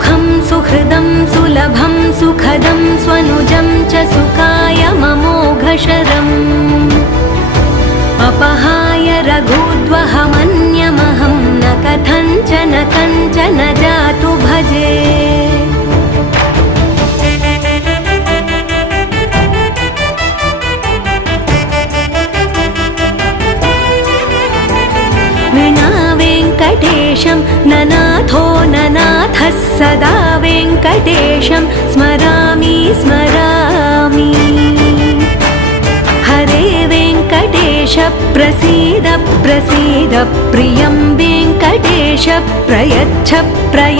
सुखं सुहृदं सुलभं सुखदं स्वनुजं च सुखाय ममोघशरम् अपहाय रघुद्वहमन्यमहं न कथञ्चन कञ्चन जातु भजे। विना वेङ्कटेशं ननाथो ननाथः सदा वेङ्कटेशं स्मरामि स्मरामि। हरे वेङ्कटेश प्रसीद प्रसीद प्रियं वेङ्कटेश प्रयच्छ प्रयच्छ।